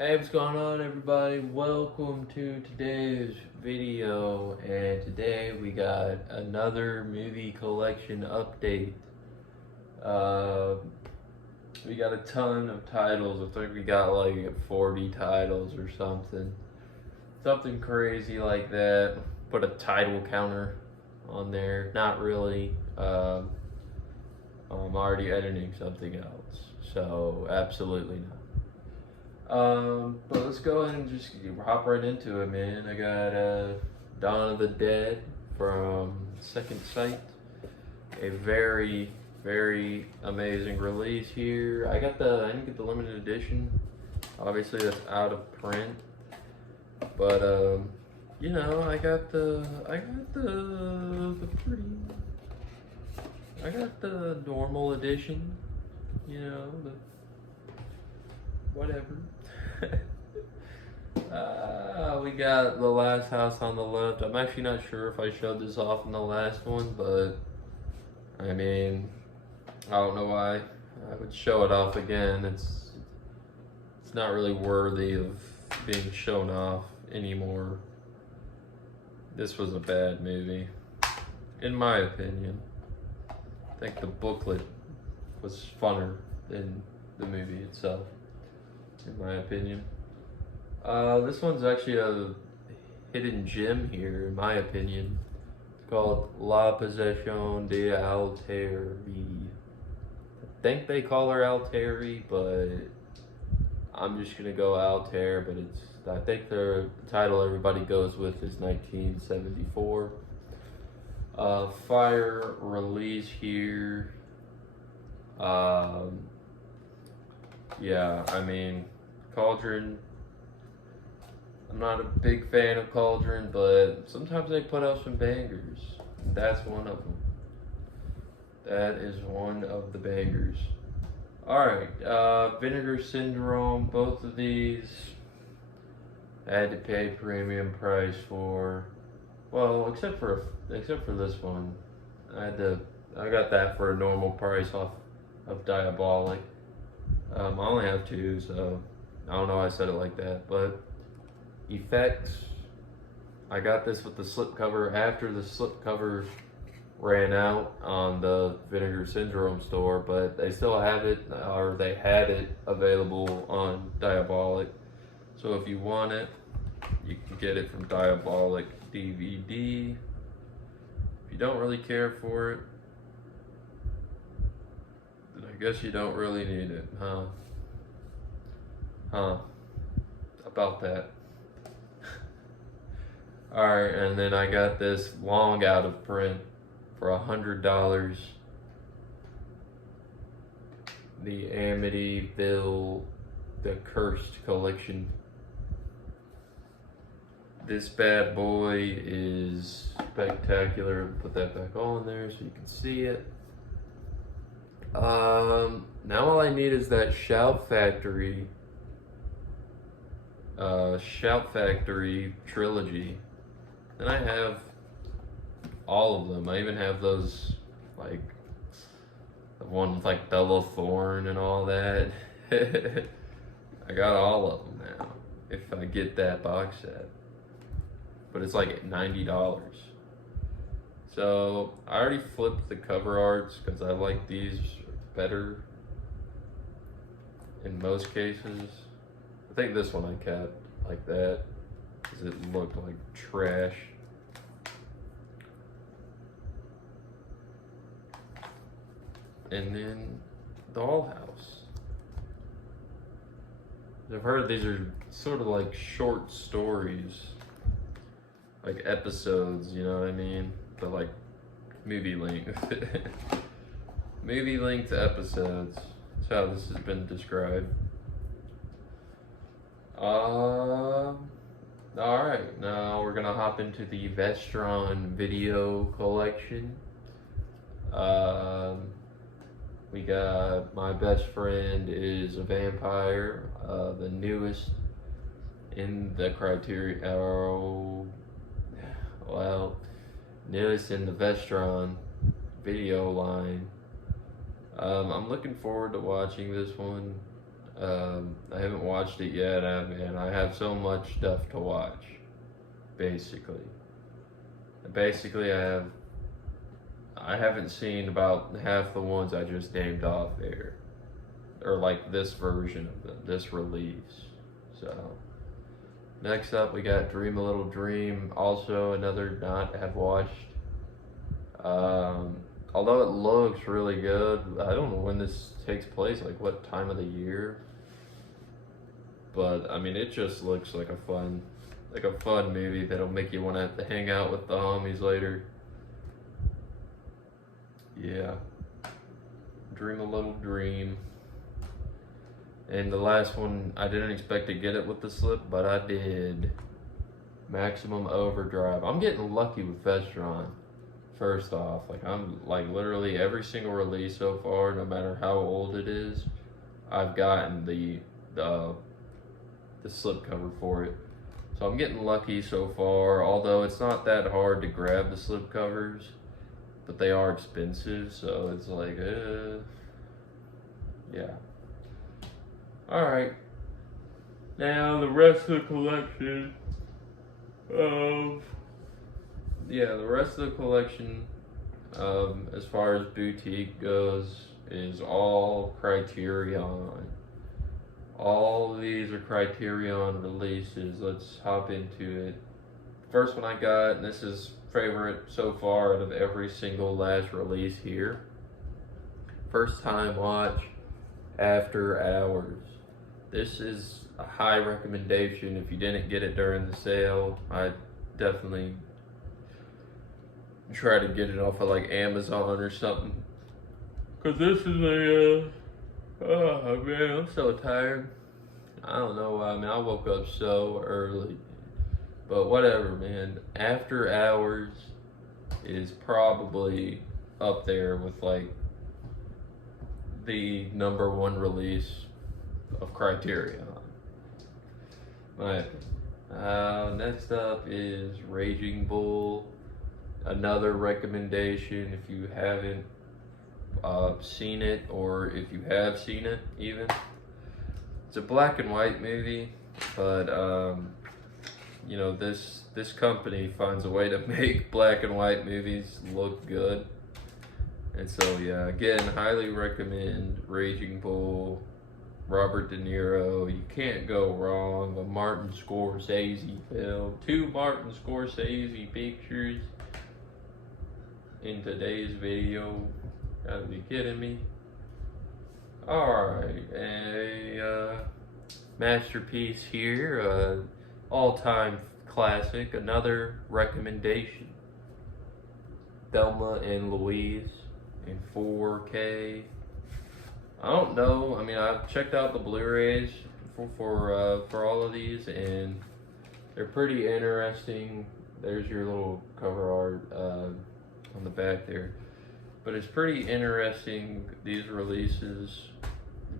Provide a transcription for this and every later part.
Hey, what's going on, everybody? Welcome to today's video, and today we got another movie collection update. We got a ton of titles. I think we got like 40 titles or something crazy like that. Put a title counter on there. Not really. I'm already editing something else, so absolutely not. But let's go ahead and just hop right into it, man. I got Dawn of the Dead from Second Sight. A very, very amazing release here. I didn't get the limited edition. Obviously, that's out of print. But you know, I got the normal edition. You know, the whatever. We got The Last House on the Left. I'm actually not sure if I showed this off in the last one, but I mean, I don't know why I would show it off again. It's not really worthy of being shown off anymore. This was a bad movie, in my opinion. I think the booklet was funner than the movie itself, in my opinion. This one's actually a hidden gem here, in my opinion. It's called La Possession de Alteri. I think they call her Alteri, but I'm just gonna go Altair. But I think the title everybody goes with is 1974. Fire release here. Yeah, I mean, Cauldron. I'm not a big fan of Cauldron, but sometimes they put out some bangers. That's one of them. That is one of the bangers. Alright, Vinegar Syndrome. Both of these I had to pay premium price for. Well, except for this one. I got that for a normal price off of Diabolic. I only have two, so I don't know why I said it like that, but effects. I got this with the slipcover after the slipcover ran out on the Vinegar Syndrome store, but they still have it, or they had it available on Diabolic. So if you want it, you can get it from Diabolic DVD. If you don't really care for it, then I guess you don't really need it, huh? About that. Alright, and then I got this long out of print for $100. The Amityville The Cursed collection. This bad boy is spectacular. Put that back on there so you can see it. Now all I need is that Shout Factory trilogy. And I have all of them. I even have those, like, the one with like Bella Thorne and all that. I got all of them now, if I get that box set. But it's like $90. So I already flipped the cover arts because I like these better in most cases. I think this one I kept like that because it looked like trash. And then Dollhouse. I've heard these are sort of like short stories, like episodes, you know what I mean? But like movie length. Movie length episodes. That's how this has been described. Alright, now we're gonna hop into the Vestron video collection. We got My Best Friend is a Vampire, the newest in the newest in the Vestron video line. I'm looking forward to watching this one. I haven't watched it yet. Man, I have so much stuff to watch. Basically, I haven't seen about half the ones I just named off there, or like this version of them, this release. So next up, we got Dream a Little Dream. Also, another not have watched. Although it looks really good, I don't know when this takes place, like what time of the year. But I mean, it just looks like a fun movie that'll make you want to hang out with the homies later. Yeah, Dream a Little Dream. And the last one, I didn't expect to get it with the slip, but I did. Maximum Overdrive. I'm getting lucky with Vestron. First off, like I'm like literally every single release so far, no matter how old it is, I've gotten the slipcover for it. So I'm getting lucky so far, although it's not that hard to grab the slipcovers, but they are expensive, so it's like, yeah. Alright. Now the rest of the collection as far as boutique goes, is all Criterion. All of these are Criterion releases. Let's hop into it. First one I got, and this is favorite so far out of every single last release here. First time watch, After Hours. This is a high recommendation. If you didn't get it during the sale, I definitely try to get it off of like Amazon or something. Cause this is oh man, I'm so tired. I don't know why. I mean, I woke up so early, but whatever, man. After Hours is probably up there with like the #1 release of Criterion. Next up is Raging Bull. Another recommendation if you haven't seen it, or if you have seen it even. It's a black and white movie, but you know, this company finds a way to make black and white movies look good. And so yeah, again, highly recommend Raging Bull. Robert De Niro, you can't go wrong. A Martin Scorsese film. 2 Martin Scorsese pictures in today's video. Gotta be kidding me. Alright, a masterpiece here. All-time classic. Another recommendation. Thelma and Louise in 4K. I don't know. I mean, I've checked out the Blu-rays for all of these, and they're pretty interesting. There's your little cover art on the back there, but it's pretty interesting, these releases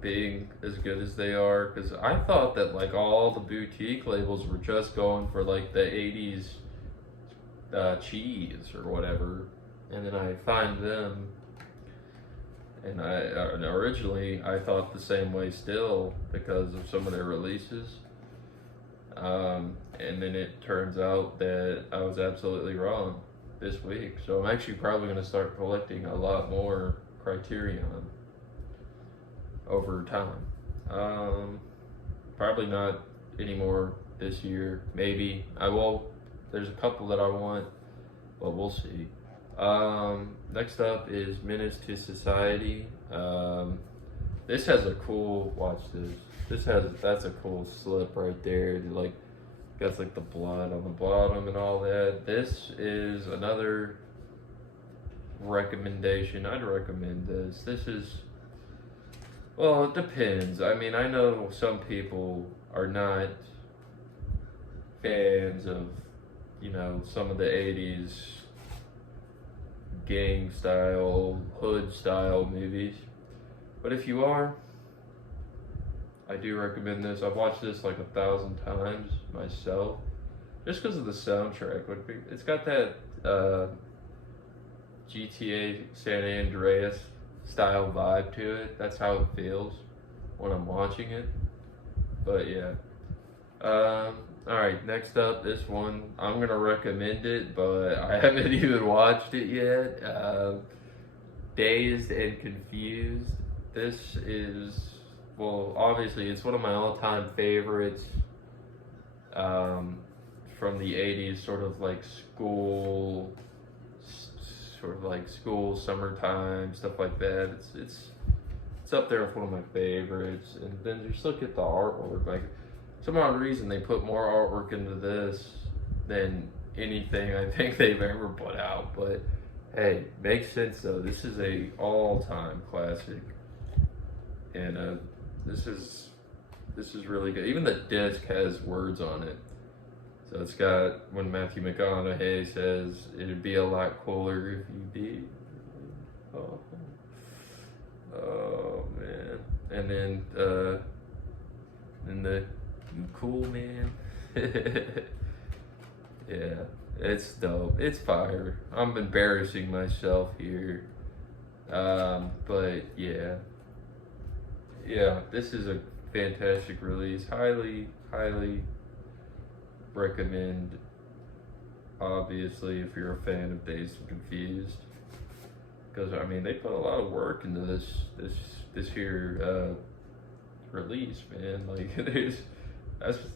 being as good as they are, because I thought that like all the boutique labels were just going for like the 80s cheese or whatever, and then I find them. And originally I thought the same way still because of some of their releases. And then it turns out that I was absolutely wrong this week. So I'm actually probably going to start collecting a lot more Criterion over time. Probably not anymore this year. Maybe I will. There's a couple that I want, but we'll see. Next up is Menace to Society. This has a cool, watch this. That's a cool slip right there. It like, got like the blood on the bottom and all that. This is another recommendation. I'd recommend this. This is, well, it depends. I mean, I know some people are not fans of, you know, some of the 80s gang style, hood style movies. But if you are, I do recommend this. I've watched this like 1,000 times myself, just because of the soundtrack. It's got that GTA San Andreas style vibe to it. That's how it feels when I'm watching it. But yeah. Alright, next up, this one, I'm gonna recommend it, but I haven't even watched it yet. Dazed and Confused. This is, well, obviously, it's one of my all-time favorites. From the 80s, sort of like school, summertime, stuff like that. It's up there with one of my favorites. And then just look at the artwork. Like, some odd reason they put more artwork into this than anything I think they've ever put out. But hey, makes sense though. This is a all-time classic, and this is really good. Even the disc has words on it. So it's got when Matthew McConaughey says it'd be a lot cooler if you did. Oh man. And then the cool man. Yeah, it's dope. It's fire. I'm embarrassing myself here. But yeah. Yeah, this is a fantastic release. Highly recommend, obviously, if you're a fan of Dazed and Confused, because I mean they put a lot of work into this here release, man. Like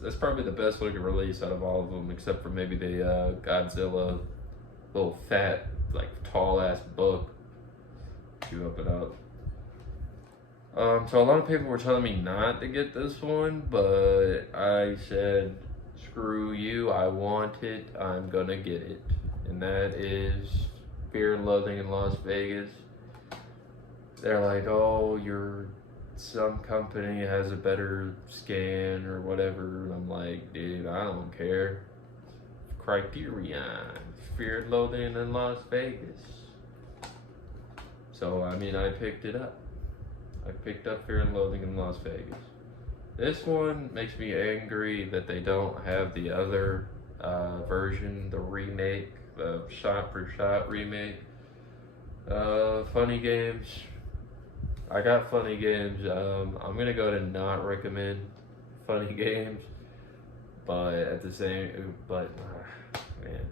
that's probably the best looking release out of all of them, except for maybe the Godzilla little fat, like tall ass book you up and up. So a lot of people were telling me not to get this one, but I said, screw you, I want it, I'm gonna get it. And that is Fear and Loathing in Las Vegas. They're like, oh, some company has a better scan or whatever. And I'm like, dude, I don't care. Criterion, Fear and Loathing in Las Vegas. So, I mean, I picked it up. I picked up Fear and Loathing in Las Vegas. This one makes me angry that they don't have the other version, the remake, the shot-for-shot remake. Funny games. I got funny games. I'm gonna go to not recommend funny games, but at the same, man,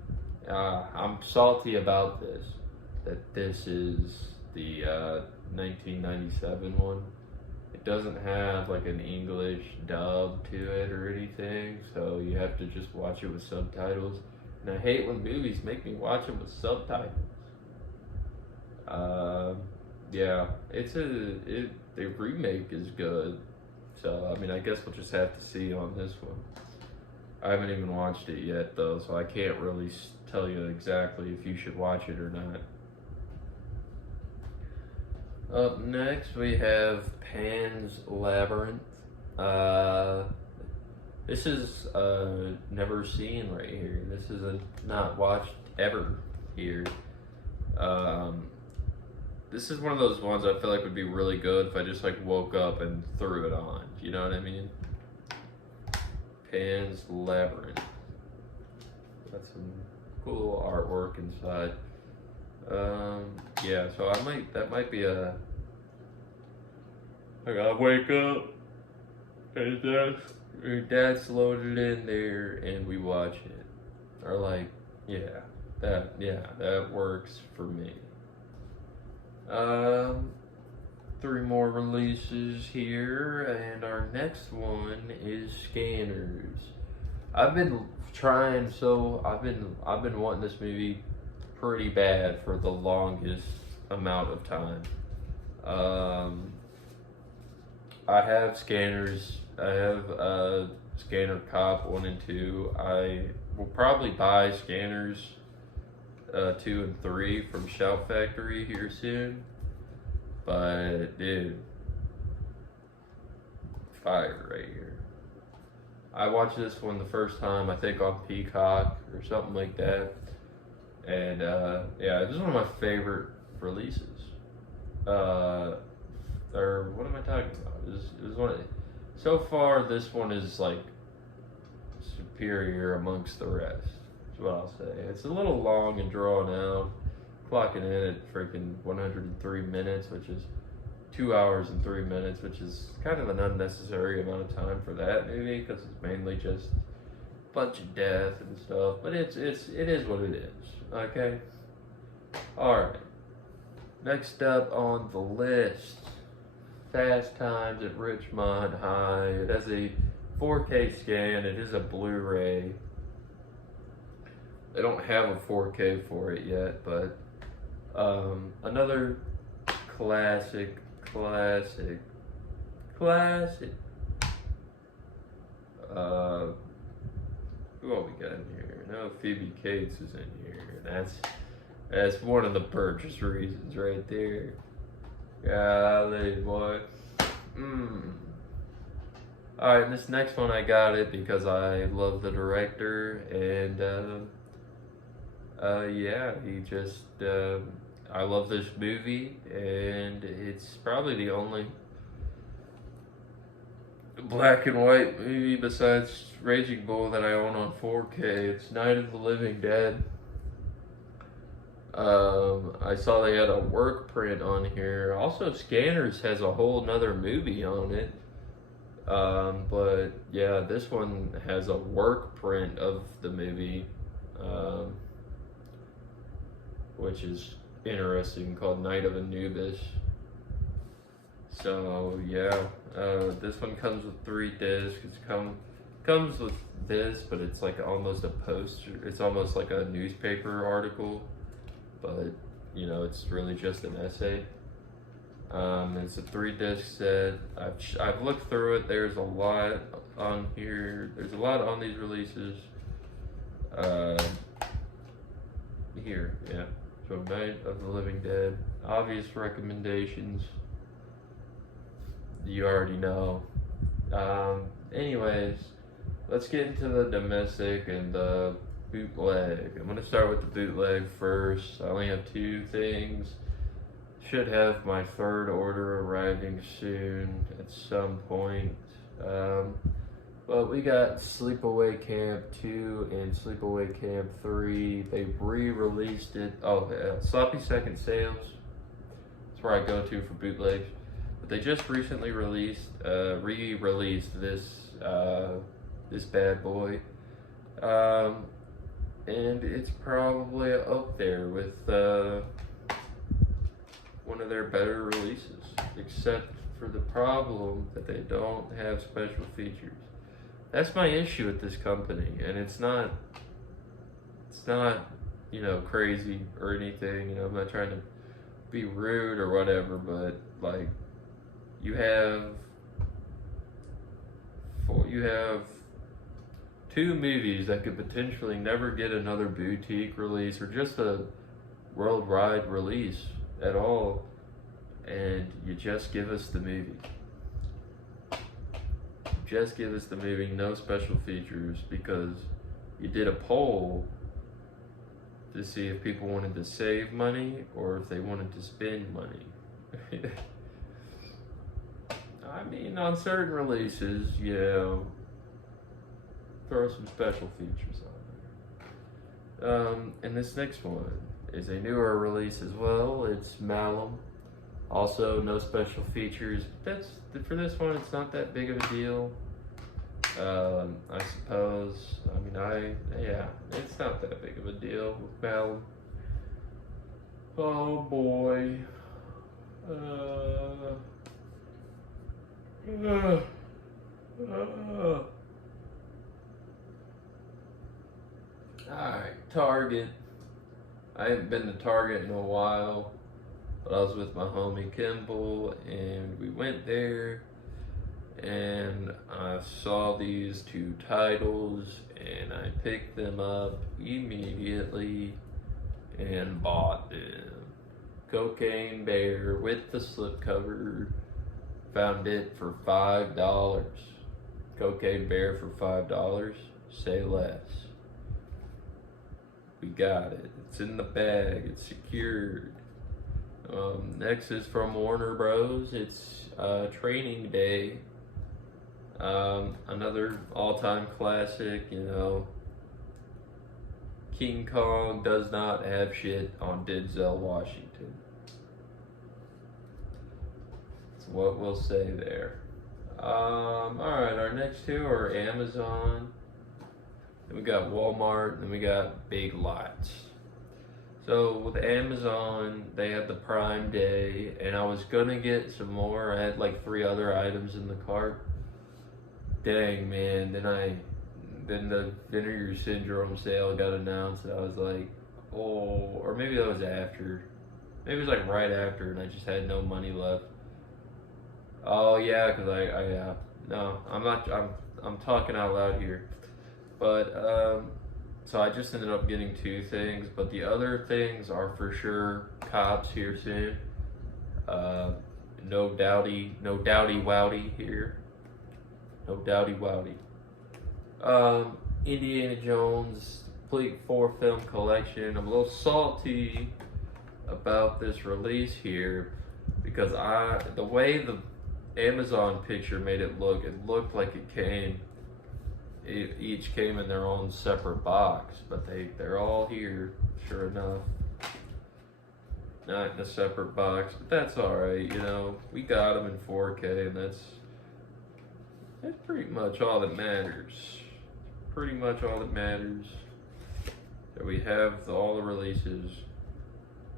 I'm salty about this. That this is the 1997 one. It doesn't have like an English dub to it or anything, so you have to just watch it with subtitles. And I hate when movies make me watch them with subtitles. Yeah, the remake is good, so I mean I guess we'll just have to see on this one. I haven't even watched it yet though, so I can't really tell you exactly if you should watch it or not. Up next we have Pan's Labyrinth. This is never seen right here. This is a not watched ever here. This is one of those ones I feel like would be really good if I just like woke up and threw it on. You know what I mean? Pan's Labyrinth. Got some cool artwork inside. Yeah, so that might be a, I gotta wake up and dad's loaded in there and we watch it. Or like, that works for me. 3 more releases here, and our next one is Scanners. I've been wanting this movie pretty bad for the longest amount of time. I have Scanners. I have Scanner Cop 1 and 2. I will probably buy Scanners 2 and 3 from Shout Factory here soon. But dude, fire right here. I watched this one the first time, I think on Peacock or something like that. And yeah, this is one of my favorite releases. Or what am I talking about? It was one. So far, this one is like superior amongst the rest. That's what I'll say. It's a little long and drawn out, clocking in at freaking 103 minutes, which is 2 hours and 3 minutes, which is kind of an unnecessary amount of time for that movie because it's mainly just a bunch of death and stuff. But it is what it is. Okay. All right. Next up on the list, Fast Times at Ridgemont High. It has a 4K scan. It is a Blu-ray. They don't have a 4K for it yet, but another classic. Who all we got in here? No, Phoebe Cates is in here. That's one of the purchase reasons right there. Golly, boy. Alright, this next one I got it because I love the director, and yeah, he just I love this movie, and it's probably the only black and white movie besides Raging Bull that I own on 4K. It's Night of the Living Dead. I saw they had a work print on here. Also, Scanners has a whole nother movie on it. But yeah, this one has a work print of the movie, which is interesting, called Night of Anubis. So yeah, this one comes with 3 discs. Comes with this, but it's like almost a poster. It's almost like a newspaper article, but you know, it's really just an essay. It's a 3-disc set. I've looked through it. There's a lot on here. There's a lot on these releases. Here, yeah. So Night of the Living Dead. Obvious recommendations. You already know. Anyways, let's get into the domestic and the bootleg. I'm gonna start with the bootleg first. I only have 2 things. Should have my 3rd order arriving soon at some point. But we got Sleepaway Camp 2 and Sleepaway Camp 3. They re-released it. Oh, Sloppy Second Sales. That's where I go to for bootlegs. But they just recently re-released this this bad boy. And it's probably up there with one of their better releases, except for the problem that they don't have special features. That's my issue with this company, and it's not, you know, crazy or anything. You know, I'm not trying to be rude or whatever, but like, you have 2 movies that could potentially never get another boutique release or just a worldwide release at all, and you just give us the movie. Just give us the movie, no special features, because you did a poll to see if people wanted to save money or if they wanted to spend money. I mean, on certain releases, yeah, throw some special features on there. And this next one is a newer release as well. It's Malum. Also, no special features. For this one, it's not that big of a deal. I suppose. I mean, yeah, it's not that big of a deal with Malum. Oh boy. Alright, Target. I haven't been to Target in a while, but I was with my homie Kimball, and we went there, and I saw these 2 titles, and I picked them up immediately and bought them. Cocaine Bear with the slipcover. Found it for $5. Cocaine Bear for $5. Say less. We got it. It's in the bag. It's secured. Next is from Warner Bros. It's Training Day. Another all-time classic, you know. King Kong does not have shit on Denzel Washington. what we'll say there. Alright, our next two are Amazon. Then we got Walmart, and then we got Big Lots. So with Amazon, they had the Prime Day, and I was gonna get some more. I had like 3 other items in the cart. Dang, man, then the Vinegar Syndrome sale got announced, and I was like, oh, or maybe that was after. Maybe it was like right after, and I just had no money left. Oh yeah, because no, I'm not, I'm talking out loud here. But, so I just ended up getting 2 things, but the other things are for sure Cops here soon. No Dowdy Wowdy here. No Dowdy Wowdy. Indiana Jones complete 4-film collection. I'm a little salty about this release here because the way the Amazon picture made it looked like each came in their own separate box, but they're all here, sure enough. Not in a separate box, but that's alright, you know. We got them in 4K, and that's pretty much all that matters. Pretty much all that matters. That we have all the releases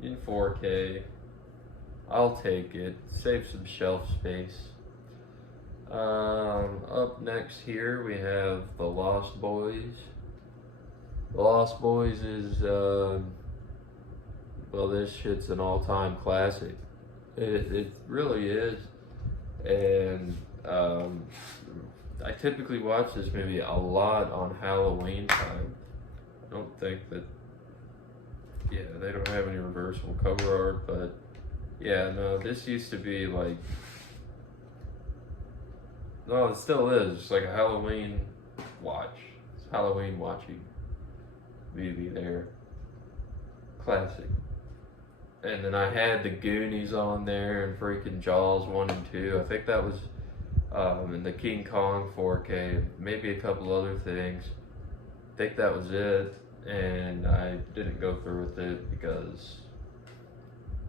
in 4K. I'll take it. Save some shelf space. Up next here we have The Lost Boys. The Lost Boys is, well, this shit's an all-time classic. It really is. And I typically watch this movie a lot on Halloween time. I don't think that, yeah, they don't have any reversible cover art, but yeah, no, this used to be like, no, it still is. It's like a Halloween watch. It's Halloween watching movie there. Classic. And then I had the Goonies on there and freaking Jaws 1 and 2. I think that was in the King Kong 4K. Maybe a couple other things. I think that was it. And I didn't go through with it because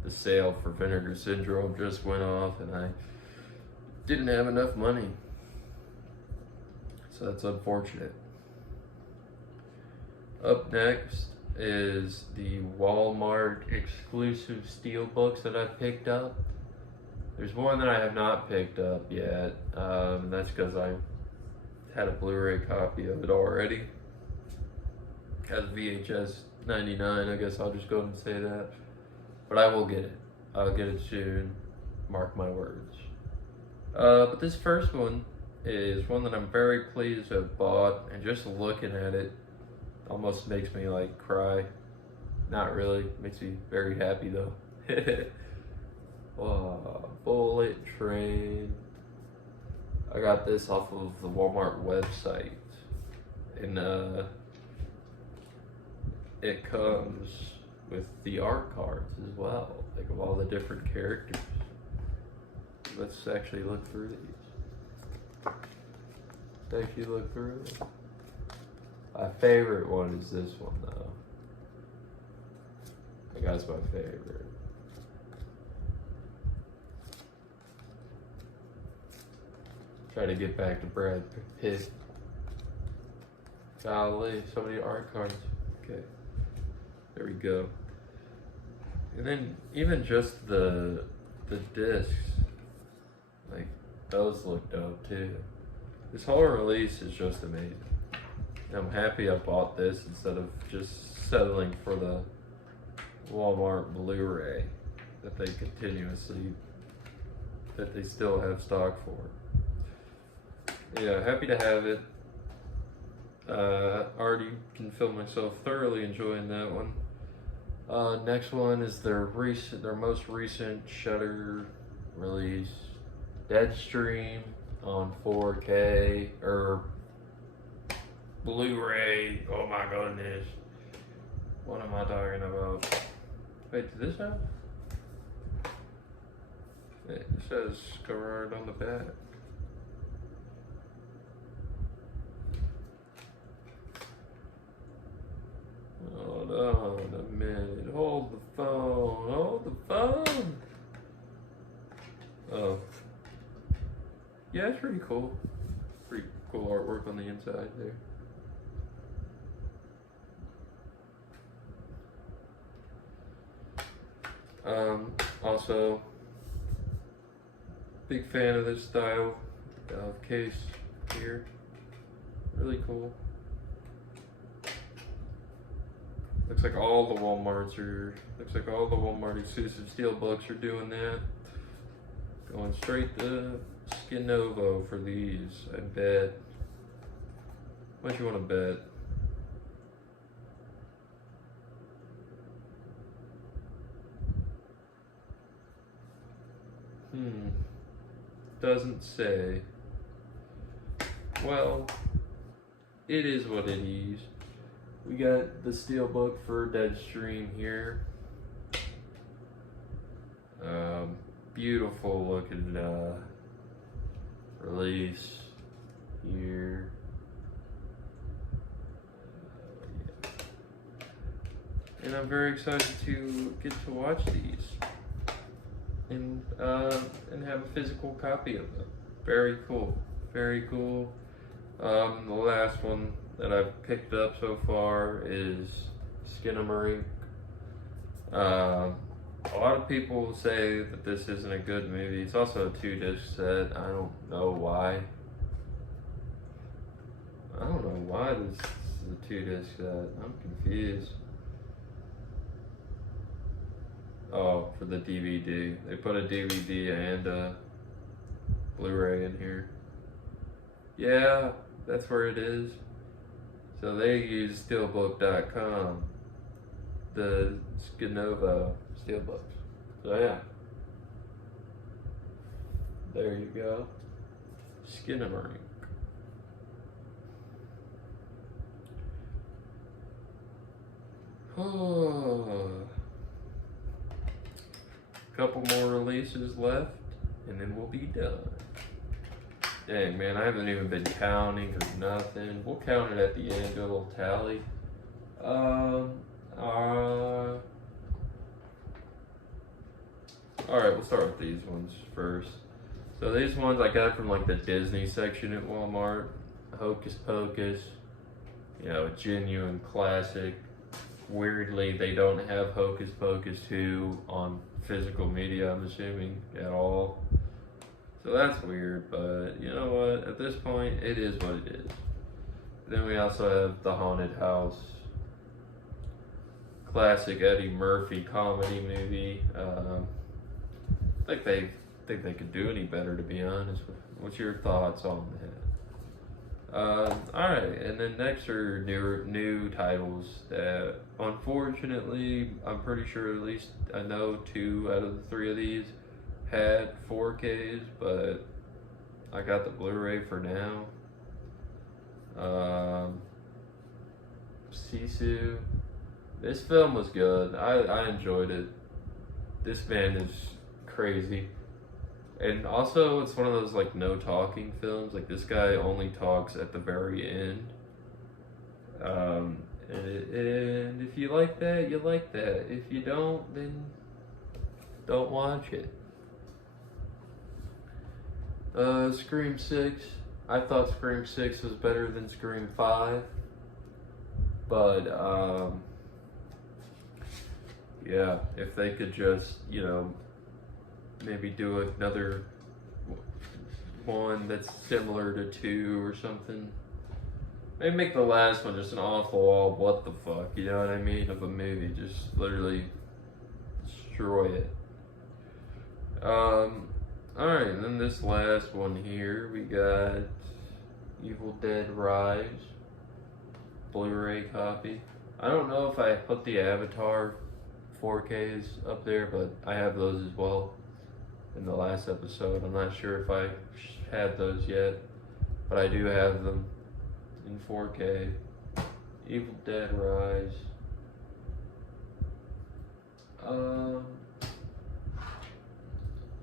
the sale for Vinegar Syndrome just went off and I didn't have enough money. So that's unfortunate. Up next is the Walmart exclusive steelbooks that I picked up. There's one that I have not picked up yet. That's because I had a Blu-ray copy of it already. Has VHS 99, I guess I'll just go ahead and say that. But I will get it. I'll get it soon. Mark my words. But this first one is one that I'm very pleased to have bought, and just looking at it almost makes me like cry. Not really, makes me very happy though. Wow, Bullet Train. I got this off of the Walmart website, and it comes with the art cards as well, like of all the different characters. Let's actually look through these. Actually look through it. My favorite one is this one though. I think that's my favorite. Try to get back to Brad Pitt. Golly, so many art cards. Okay, there we go. And then even just the discs, like those look dope too. This whole release is just amazing. I'm happy I bought this instead of just settling for the Walmart Blu-ray that they still have stock for. Yeah, happy to have it. Already can feel myself thoroughly enjoying that one. Next one is their most recent Shudder release, Deadstream on 4K or Blu-ray. Oh my goodness. What am I talking about? Wait, did this have? It says cover art on the back. Hold on a minute. Hold the phone. Hold the phone. Oh, Yeah, it's pretty cool. Pretty cool artwork on the inside there. Also, big fan of this style of case here. Really cool. Looks like all the Walmart exclusive steelbooks are doing that. Going straight to Skinovo for these, I bet. How much you want to bet? Doesn't say. Well, it is what it is. We got the steelbook for Deadstream here. Beautiful looking release here. And I'm very excited to get to watch these and have a physical copy of them. Very cool. Very cool. The last one that I've picked up so far is Skinnamarink. A lot of people say that this isn't a good movie. It's also a 2-disc set. I don't know why. This is a 2-disc set. I'm confused. Oh, for the DVD. They put a DVD and a Blu-ray in here. Yeah, that's where it is. So they use steelbook.com, the Skinovo steelbooks. So yeah, there you go, Skinnamarink. Oh, couple more releases left, and then we'll be done. Dang, man, I haven't even been counting or nothing. We'll count it at the end, do a little tally. Alright, we'll start with these ones first. So these ones I got from like the Disney section at Walmart. Hocus Pocus. You know, a genuine classic. Weirdly, they don't have Hocus Pocus 2 on physical media, I'm assuming, at all. So that's weird, but you know what? At this point, it is what it is. Then we also have The Haunted House. Classic Eddie Murphy comedy movie. I think they could do any better, to be honest. What's your thoughts on that? Alright, and then next are new titles that, unfortunately, I'm pretty sure at least I know 2 out of the 3 of these had 4Ks, but I got the Blu-ray for now. Sisu. This film was good. I enjoyed it. This man is crazy. And also, it's one of those like no talking films. Like this guy only talks at the very end. And if you like that, you like that. If you don't, then don't watch it. Scream 6. I thought Scream 6 was better than Scream 5. But, yeah, if they could just, you know, maybe do another one that's similar to 2 or something. Maybe make the last one just an awful what the fuck, you know what I mean, of a movie. Just literally destroy it. Alright, and then this last one here, we got Evil Dead Rise, Blu-ray copy. I don't know if I put the Avatar 4Ks up there, but I have those as well in the last episode. I'm not sure if I had those yet, but I do have them in 4K. Evil Dead Rise.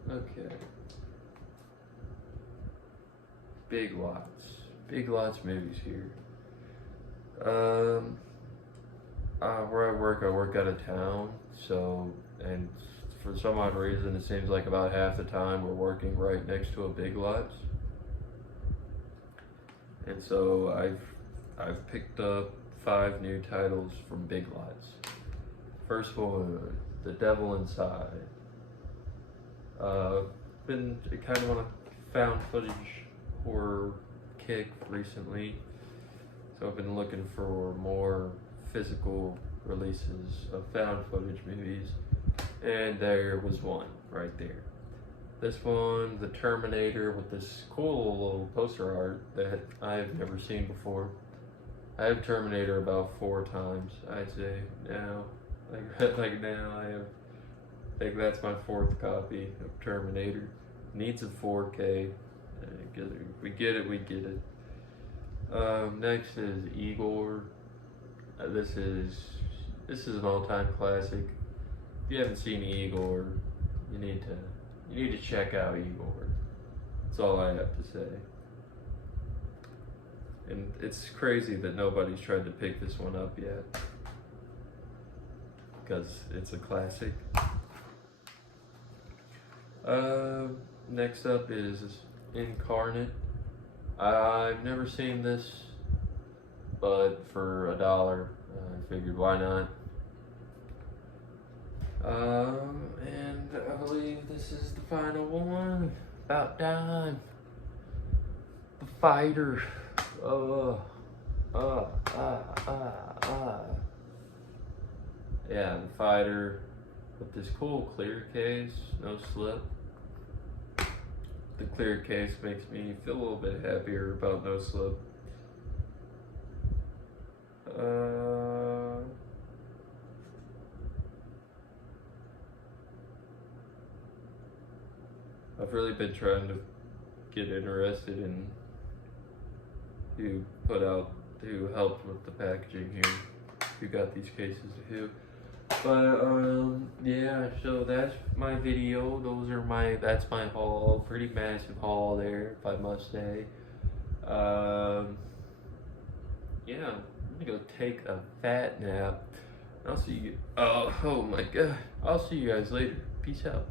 Okay. Big Lots. Big Lots movies here. Where I work out of town, so, and for some odd reason, it seems like about half the time we're working right next to a Big Lots. And so I've picked up 5 new titles from Big Lots. First one, The Devil Inside. Been kind of on a found footage horror kick recently, so I've been looking for more physical releases of found footage movies, and there was one right there. This one, The Terminator, with this cool little poster art that I've never seen before. I have Terminator about 4 times, I'd say now. Like now I think that's my 4th copy of Terminator. Needs a 4K. If we get it, we get it. Next is Igor. This is an all-time classic. If you haven't seen Igor, you need to check out Igor. That's all I have to say. And it's crazy that nobody's tried to pick this one up yet, because it's a classic. Next up is Incarnate. I've never seen this, but for $1, I figured why not. And I believe this is the final one. About time. The Fighter. Yeah, The Fighter with this cool clear case, no slip. The clear case makes me feel a little bit happier about no slip. I've really been trying to get interested in who helped with the packaging here, who got these cases to who. But yeah, so that's my video. That's my haul. Pretty massive haul there, if I must say. Yeah, I'm gonna go take a fat nap. I'll see you. Oh my god. I'll see you guys later. Peace out.